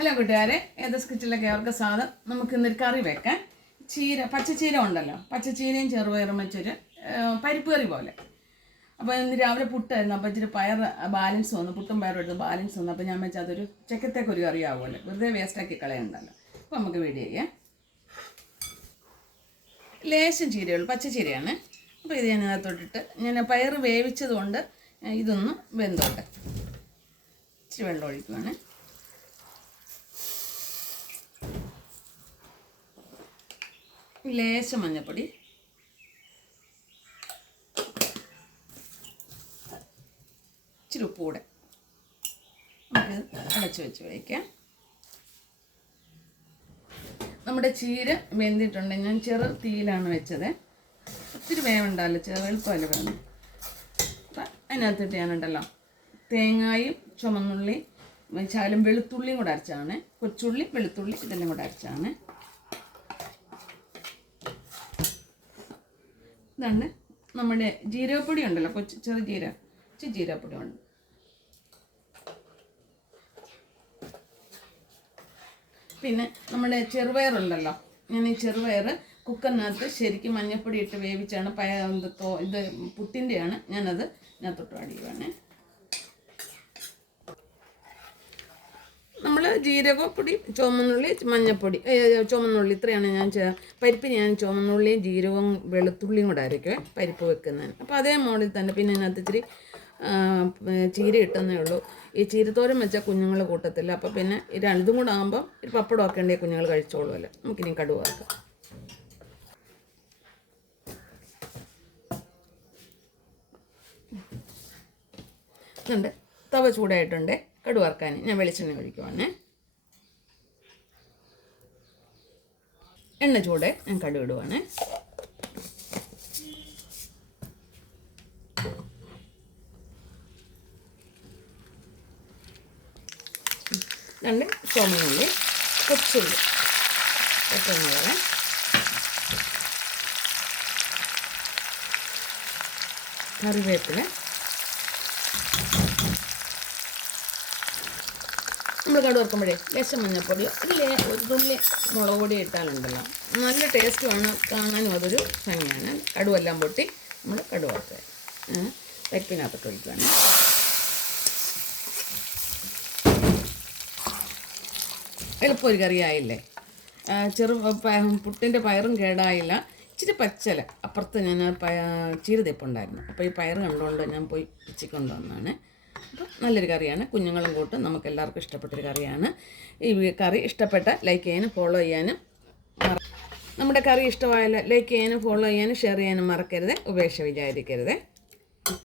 Hello കൂട്ടുകാരെ ഏതസ് കിച്ചിലൊക്കെ അവർക്ക് സാധനം നമുക്ക് ഇന്നൊരു കറി വെക്കാൻ ചീര പച്ചച്ചീര ഉണ്ടല്ലോ. പച്ചച്ചീരയും ചെറുപയറും വെച്ചൊരു പരിപ്പ് കറി പോലെ. അപ്പോൾ ഇന്ന് രാവിലെ പുട്ടായിരുന്നു. അപ്പോൾ ഇച്ചിരി പയർ ബാലൻസ് വന്നു. പുട്ടും പയറും എടുത്ത് ബാലൻസ് വന്നു. അപ്പോൾ ഞാൻ വെച്ചാൽ അതൊരു ചെക്കത്തേക്ക് ഒരു കറി ആവുമല്ലോ വെറുതെ വേസ്റ്റാക്കി കളയണ്ടല്ലോ. അപ്പോൾ നമുക്ക് വീഡിയോ ചെയ്യാം. ലേശം ചീരയുള്ളൂ. പച്ചച്ചീരയാണ്. അപ്പോൾ ഇത് ഞാൻ അതിനകത്തോട്ടിട്ട് ഞാൻ പയർ വേവിച്ചത് കൊണ്ട് ഇതൊന്ന് വെന്തോട്ടെ. ഇച്ചിരി വെള്ളം ഒഴിക്കുവാണ്. ലേശം മഞ്ഞപ്പൊടി. ഇച്ചിരി ഉപ്പ് കൂടെ. നമുക്ക് അടച്ച് വെച്ച് വയ്ക്കാം നമ്മുടെ ചീര വെന്തിട്ടുണ്ട്. ഞാൻ ചെറു തീയിലാണ് വെച്ചത്. ഒത്തിരി വേവുണ്ടല്ലോ ചെറു എളുപ്പമല്ലേ വേണം അതിനകത്തിട്ട് ഞാനുണ്ടല്ലോ തേങ്ങായും ചുമന്നുള്ളി ശകലം വെളുത്തുള്ളിയും കൂടെ അരച്ചാണ്. കൊച്ചുള്ളി വെളുത്തുള്ളി ഇതെല്ലാം കൂടെ അരച്ചാണ്. ഇതാണ് നമ്മുടെ ജീരകപ്പൊടി ഉണ്ടല്ലോ കൊച്ചു ചെറു ജീര ഇച്ചിരി ജീരകപ്പൊടി ഉണ്ട്. പിന്നെ നമ്മുടെ ചെറുപയറുണ്ടല്ലോ ഞാൻ ഈ ചെറുപയർ കുക്കറിനകത്ത് ശരിക്കും മഞ്ഞപ്പൊടി ഇട്ട് വേവിച്ചാണ് പയ ഇത് പുട്ടിന്റെയാണ് ഞാനത് ഇതിനകത്തോട്ട് അടിയുവാണ് നമ്മൾ ജീരകപ്പൊടി ചുമന്നുള്ളി മഞ്ഞപ്പൊടി. ചുമന്നുള്ളി ഇത്രയാണ് ഞാൻ പരിപ്പിന് ഞാൻ ചുമന്നുള്ളിയും ജീരകവും വെളുത്തുള്ളിയും കൂടെ ആയിരിക്കും പരിപ്പ് വെക്കുന്നതിന്. അപ്പോൾ അതേ മോഡിൽ തന്നെ പിന്നെ ഇതിനകത്ത് ഇച്ചിരി ചീര ഇട്ടെന്നേ ഉള്ളൂ. ഈ ചീരത്തോരം വെച്ചാൽ കുഞ്ഞുങ്ങൾ കൂട്ടത്തില്ല. അപ്പോൾ പിന്നെ ഇത് രണ്ടും കൂടെ ആകുമ്പം ഒരു പപ്പടം ഒക്കെ ഉണ്ടെങ്കിൽ കുഞ്ഞുങ്ങൾ കഴിച്ചോളുമല്ലോ നമുക്കിനി കടുവാക്കാം ഉണ്ട് തവ ചൂടായിട്ടുണ്ട്. കടുവറക്കാൻ ഞാൻ വെളിച്ചെണ്ണ ഒഴിക്കുവാണ്. എണ്ണ ചൂടെ ഞാൻ കടുവിടുവാണ് രണ്ട് ചുമന്നുള്ളി കൊച്ചുള്ളി. കൊച്ചുള്ളി കറിവേപ്പില. നമ്മൾ കടു വറുക്കുമ്പോഴേ ലേശം മഞ്ഞൾപ്പൊടിയോ ഒരു ലേ ഒരു തുള്ളി മുളക് പൊടി ഇട്ടാലുണ്ടല്ലോ. നല്ല ടേസ്റ്റുമാണ് കാണാനും അതൊരു ഭംഗിയാണ്. കടുവെല്ലാം പൊട്ടി നമ്മൾ കടു വറുക്കുക പരിപ്പിനകത്തോട്ട് ഒഴിക്കുകയാണ്. എളുപ്പം ഒരു കറിയായില്ലേ? ചെറു പുട്ടിന്റെ പയറും കേടായില്ല. ഇച്ചിരി പച്ചല. അപ്പുറത്ത് ഞാൻ പയ ചീരതെപ്പുണ്ടായിരുന്നു. അപ്പോൾ ഈ പയർ കണ്ടുകൊണ്ട് ഞാൻ പോയി പിച്ചിക്കൊണ്ട് അപ്പോൾ നല്ലൊരു കറിയാണ്. കുഞ്ഞുങ്ങളും കൂട്ടും നമുക്ക് എല്ലാവർക്കും ഇഷ്ടപ്പെട്ടൊരു കറിയാണ്. ഈ കറി ഇഷ്ടപ്പെട്ട ലൈക്ക് ചെയ്യാനും ഫോളോ ചെയ്യാനും നമ്മുടെ കറി ഇഷ്ടമായാൽ ലൈക്ക് ചെയ്യാനും ഫോളോ ചെയ്യാനും ഷെയർ ചെയ്യാനും മറക്കരുത്. ഉപേക്ഷ വിചാരിക്കരുത്.